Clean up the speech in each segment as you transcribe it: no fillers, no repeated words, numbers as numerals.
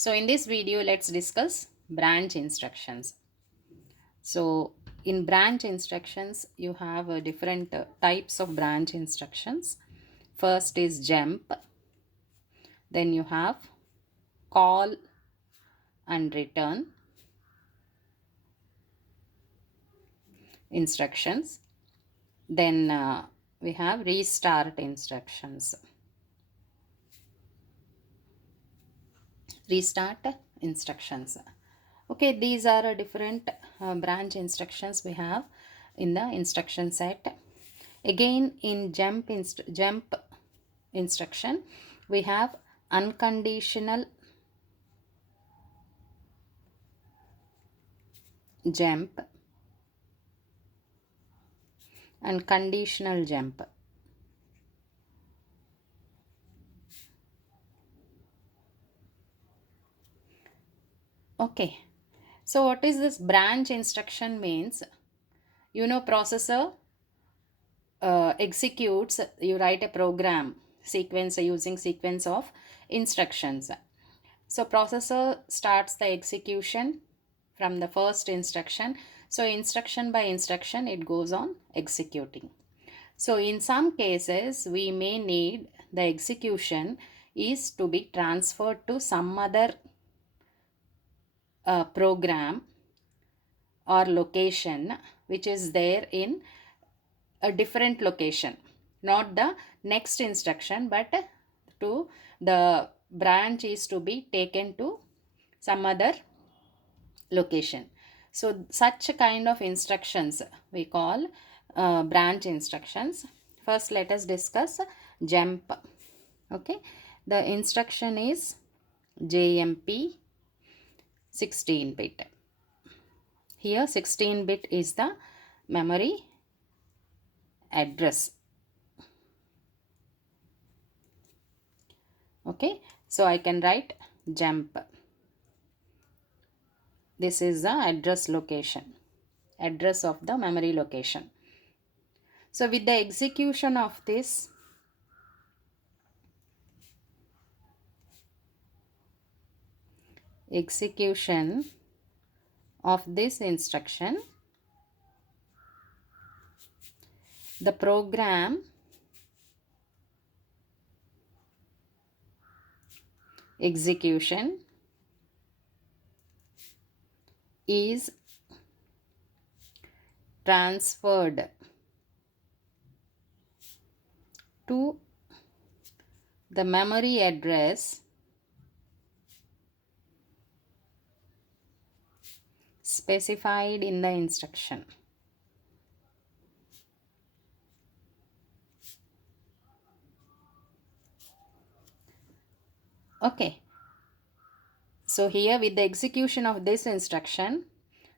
So in this video, let's discuss branch instructions. So in branch instructions, you have different types of branch instructions. First is jump, then you have call and return instructions. Then we have restart instructions. Restart instructions. Okay, these are different branch instructions we have in the instruction set. Again, in jump instruction, we have unconditional jump and conditional jump. Okay, so what is this branch instruction means? Processor executes, you write a program sequence using sequence of instructions. So processor starts the execution from the first instruction. So instruction by instruction it goes on executing. So in some cases we may need the execution is to be transferred to some other program or location which is there in a different location, not the next instruction, but to the branch is to be taken to some other location. So such kind of instructions we call branch instructions. First let us discuss jump. Okay, the instruction is jmp 16 bit. Here 16 bit is the memory address. Okay, so I can write jump. This is the address location, address of the memory location. So with the execution of this instruction, the program execution is transferred to the memory address specified in the instruction. Okay, so here with the execution of this instruction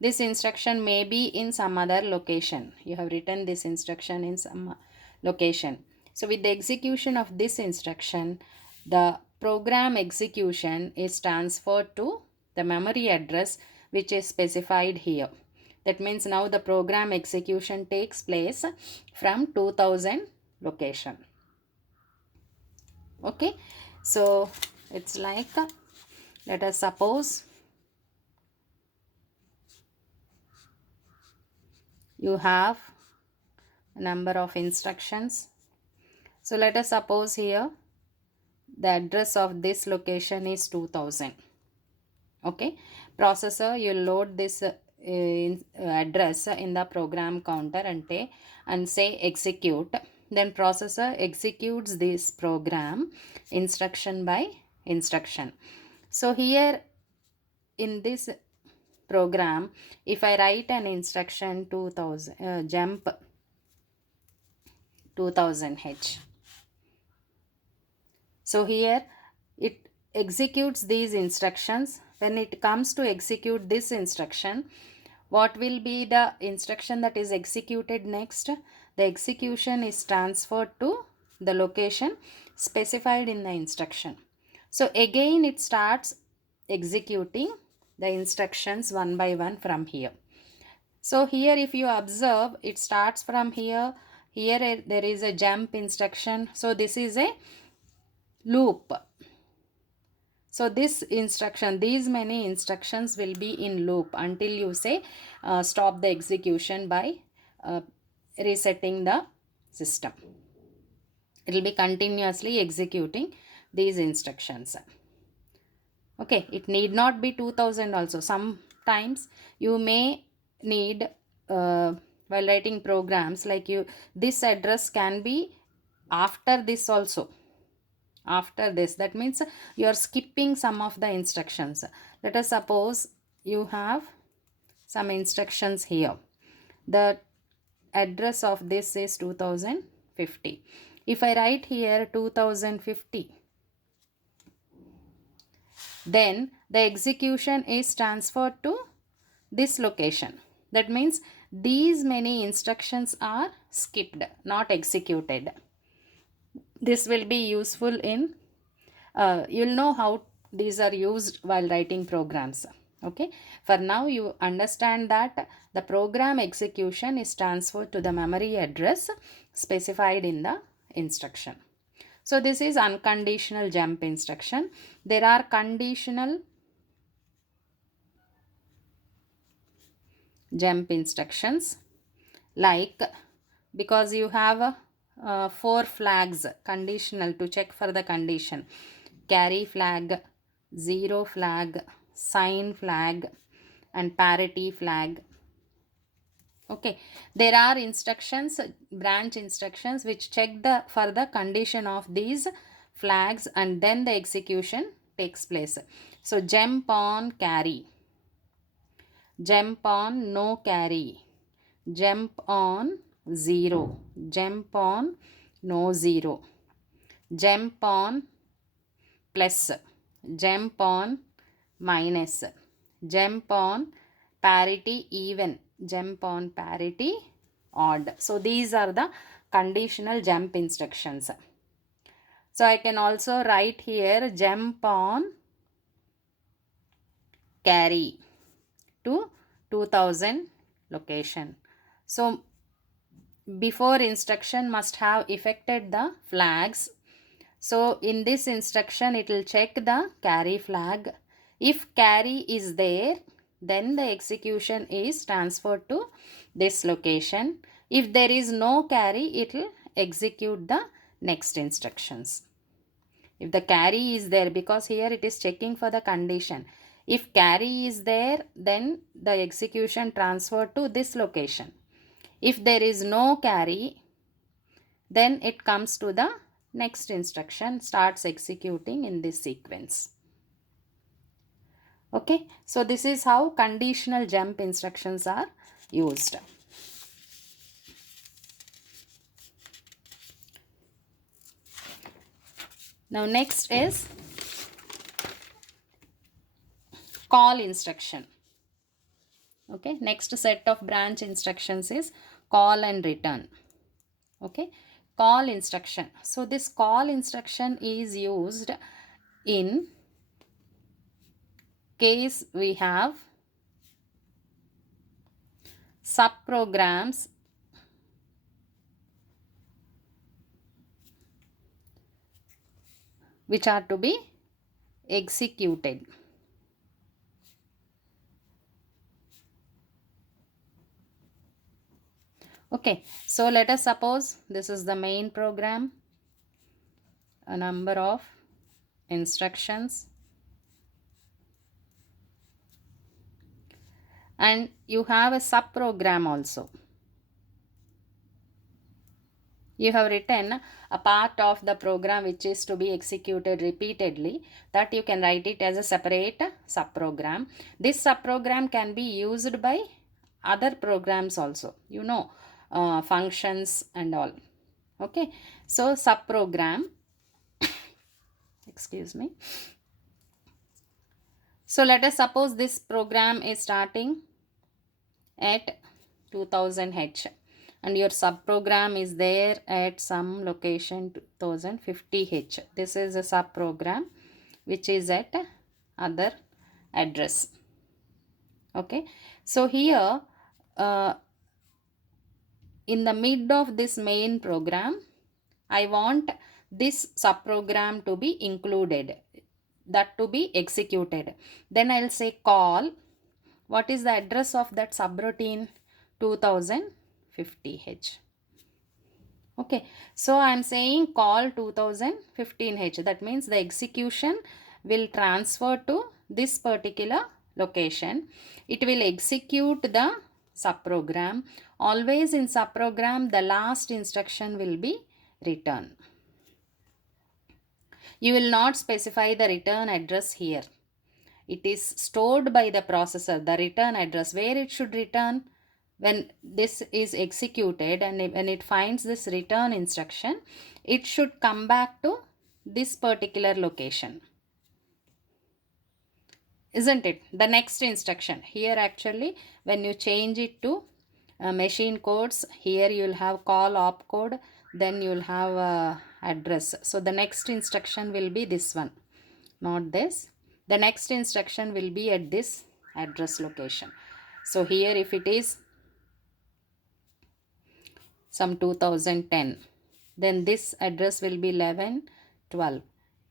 may be in some other location. You have written this instruction in some location. So with the execution of this instruction, the program execution is transferred to the memory address which is specified here. That means now the program execution takes place from 2000 location. Okay, so it's like let us suppose you have a number of instructions. So let us suppose here the address of this location is 2000. Okay, processor you load this address in the program counter and say execute. Then processor executes this program instruction by instruction. So here in this program, if I write an instruction 2000 jump 2000h, so here it executes these instructions. When it comes to execute this instruction, what will be the instruction that is executed next? The execution is transferred to the location specified in the instruction. So again it starts executing the instructions one by one from here. So here if you observe, it starts from here. Here there is a jump instruction. So this is a loop. So this instruction, these many instructions will be in loop until you say stop the execution by uh, resetting the system. It will be continuously executing these instructions. Okay, it need not be 2000 also. Sometimes you may need while writing programs, like you, this address can be after this also, after this. That means you are skipping some of the instructions. Let us suppose you have some instructions here. The address of this is 2050. If I write here 2050, then the execution is transferred to this location. That means these many instructions are skipped, not executed. This will be useful in, you'll know how these are used while writing programs. Okay, for now you understand that the program execution is transferred to the memory address specified in the instruction. So this is unconditional jump instruction. There are conditional jump instructions, like, because you have 4 flags conditional to check for the condition: carry flag, zero flag, sign flag, and parity flag. Okay, there are instructions, branch instructions, which check the for the condition of these flags, and then the execution takes place. So jump on carry, jump on no carry, jump on zero, jump on no zero, jump on plus, jump on minus, jump on parity even, jump on parity odd. So these are the conditional jump instructions. So I can also write here jump on carry to 2000 location. So before instruction must have effected the flags. So in this instruction it will check the carry flag. If carry is there, then the execution is transferred to this location. If there is no carry, it will execute the next instructions. If the carry is there, because here it is checking for the condition. If carry is there, then the execution transferred to this location. If there is no carry, then it comes to the next instruction, starts executing in this sequence. Okay, so this is how conditional jump instructions are used. Now next is call instruction. Okay, next set of branch instructions is call and return. Okay, call instruction. So this call instruction is used in case we have subprograms which are to be executed. Okay, so let us suppose this is the main program, a number of instructions, and you have a subprogram also. You have written a part of the program which is to be executed repeatedly, that you can write it as a separate subprogram. This subprogram can be used by other programs also, you know, functions and all. Okay, so subprogram, excuse me. So let us suppose this program is starting at 2000H and your subprogram is there at some location 2050H. This is a subprogram which is at other address. Okay, so here in the mid of this main program, I want this subprogram to be included. that to be executed. Then I'll say call. What is the address of that subroutine? 2050H. Okay, so I'm saying call 2015H. That means the execution will transfer to this particular location. It will execute the subprogram. Always in subprogram, the last instruction will be return. You will not specify the return address here. It is stored by the processor, the return address, where it should return. When this is executed and when it finds this return instruction, it should come back to this particular location. Isn't it? The next instruction. Here actually, when you change it to machine codes, here you will have call opcode, then you will have address. So the next instruction will be this one, not this. The next instruction will be at this address location. So here if it is some 2010, then this address will be 11, 12,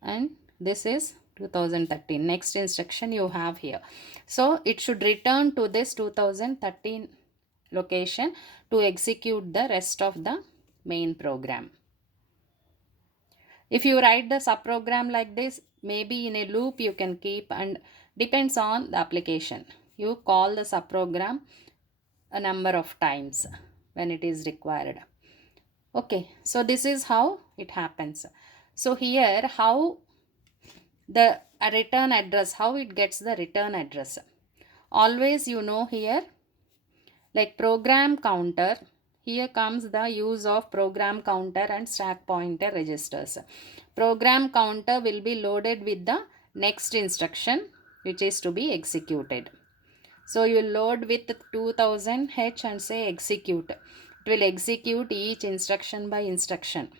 and this is 2013. Next instruction you have here. So it should return to this 2013 location to execute the rest of the main program. If you write the subprogram like this, maybe in a loop you can keep, and depends on the application. You call the subprogram a number of times when it is required. Okay, so this is how it happens. So here how the return address, how it gets the return address. Always you know here, like program counter, here comes the use of program counter and stack pointer registers. Program counter will be loaded with the next instruction which is to be executed. So you load with 2000H and say execute. It will execute each instruction by instruction.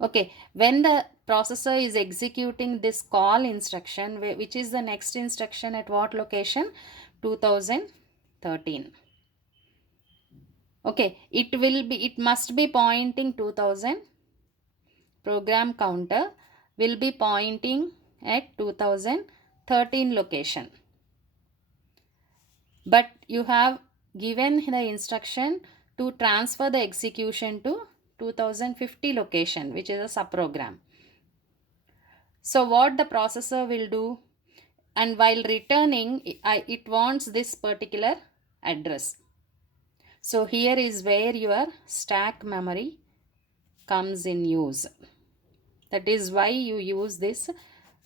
Okay, when the processor is executing this call instruction, which is the next instruction at what location? 2013. Okay, it must be pointing 2000. Program counter will be pointing at 2013 location. But you have given the instruction to transfer the execution to 2050 location, which is a subprogram. So what the processor will do, and while returning, it wants this particular address. So here is where your stack memory comes in use. That is why you use this.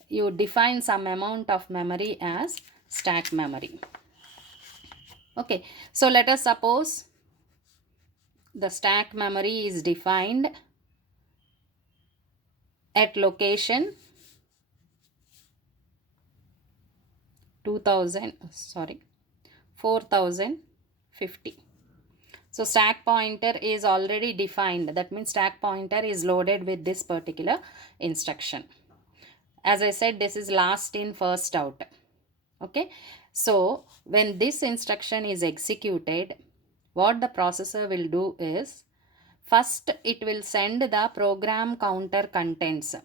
You define some amount of memory as stack memory. Okay, so let us suppose the stack memory is defined at location 4050. So stack pointer is already defined. That means stack pointer is loaded with this particular instruction. As I said, this is last in first out. Okay, so when this instruction is executed, what the processor will do is, first it will send the program counter contents,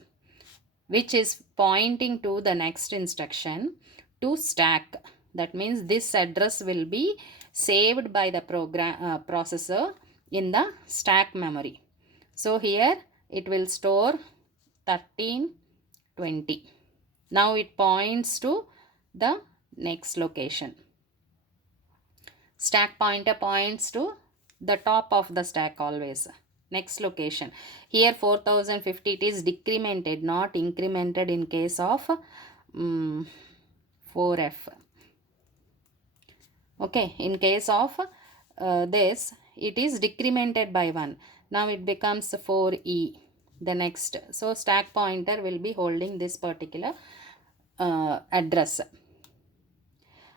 which is pointing to the next instruction, to stack. That means this address will be saved by the processor in the stack memory. So here it will store 1320. Now it points to the next location. Stack pointer points to the top of the stack always. Next location. Here 4050, it is decremented, not incremented in case of 4F. Okay, in case of this, it is decremented by 1. Now it becomes 4E. The next. So stack pointer will be holding this particular address.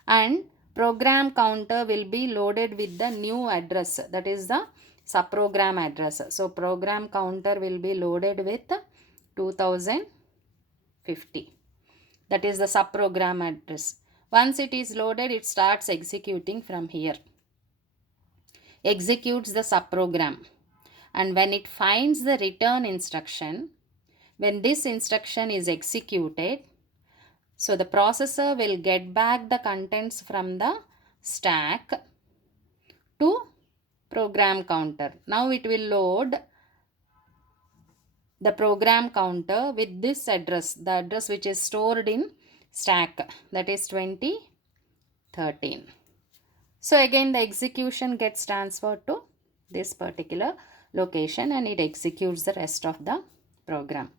And program counter will be loaded with the new address, that is the subprogram address. So program counter will be loaded with 2050. That is the subprogram address. Once it is loaded, it starts executing from here. Executes the subprogram. And when it finds the return instruction, When this instruction is executed, so the processor will get back the contents from the stack to program counter. Now it will load the program counter with this address, the address which is stored in stack, that is 2013. So again the execution gets transferred to this particular location and it executes the rest of the program.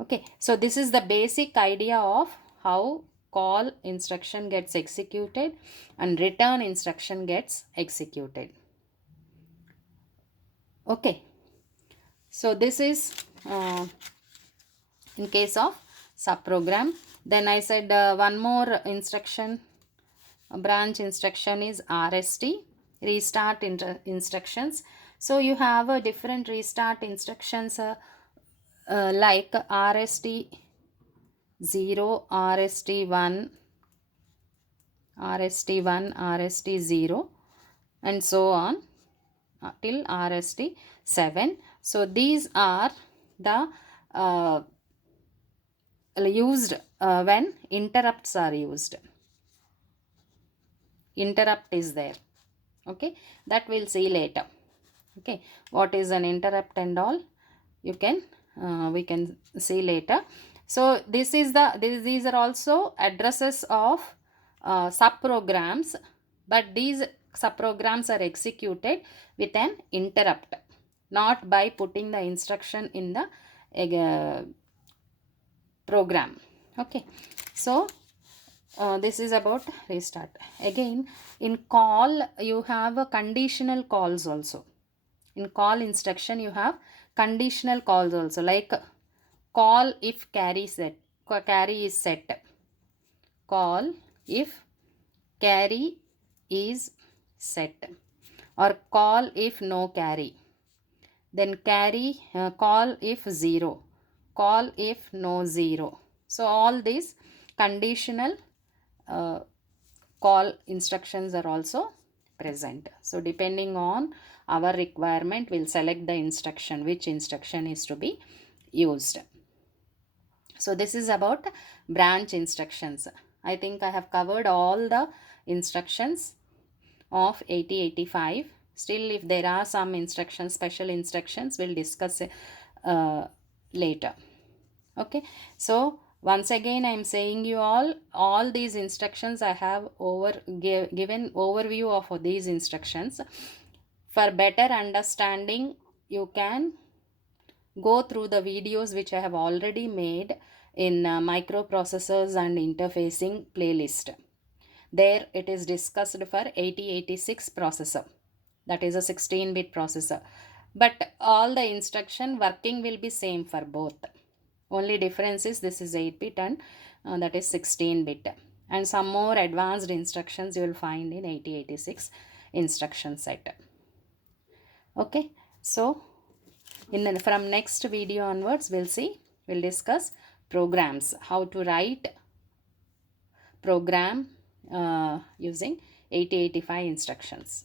Okay, so this is the basic idea of how call instruction gets executed and return instruction gets executed. Okay, so this is in case of subprogram. Then I said one more instruction, branch instruction is RST, restart instructions. So you have a different restart instructions like RST 0, RST 1, RST 1, RST 0 and so on till RST 7. So these are the used when interrupts are used. Interrupt is there. Okay, that we'll see later. Okay, what is an interrupt and all, you can we can see later. So this is these are also addresses of subprograms, but these subprograms are executed with an interrupt, not by putting the instruction in the program. Okay, so this is about restart. Again, in call you have a conditional calls also. In call instruction you have conditional calls also, like call if carry is set, call if carry is set, or call if no carry, then carry call if 0, call if no 0. So all these conditional call instructions are also present. So depending on our requirement, we'll select the instruction, which instruction is to be used. So this is about branch instructions. I think I have covered all the instructions of 8085. Still, if there are some instructions, special instructions, we'll discuss later. Okay, so once again I am saying you all these instructions I have given overview of these instructions. For better understanding, you can go through the videos which I have already made in microprocessors and interfacing playlist. There it is discussed for 8086 processor, that is a 16-bit processor, but all the instruction working will be same for both. Only difference is this is 8-bit and that is 16-bit, and some more advanced instructions you will find in 8086 instruction set. Okay, so from next video onwards we'll discuss programs, how to write program using 8085 instructions.